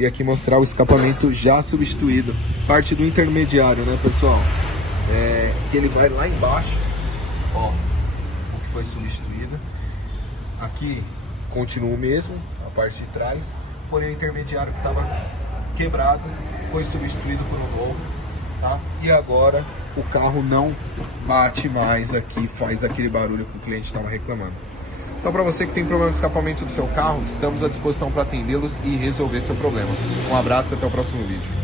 e aqui mostrar o escapamento já substituído. Parte do intermediário, né, pessoal? Que ele vai lá embaixo, ó, o que foi substituído. Aqui continua o mesmo, a parte de trás, porém o intermediário que estava quebrado foi substituído por um novo, tá? E agora o carro não bate mais aqui, faz aquele barulho que o cliente estava reclamando. Então, para você que tem problema de escapamento do seu carro, estamos à disposição para atendê-los e resolver seu problema. Um abraço e até o próximo vídeo.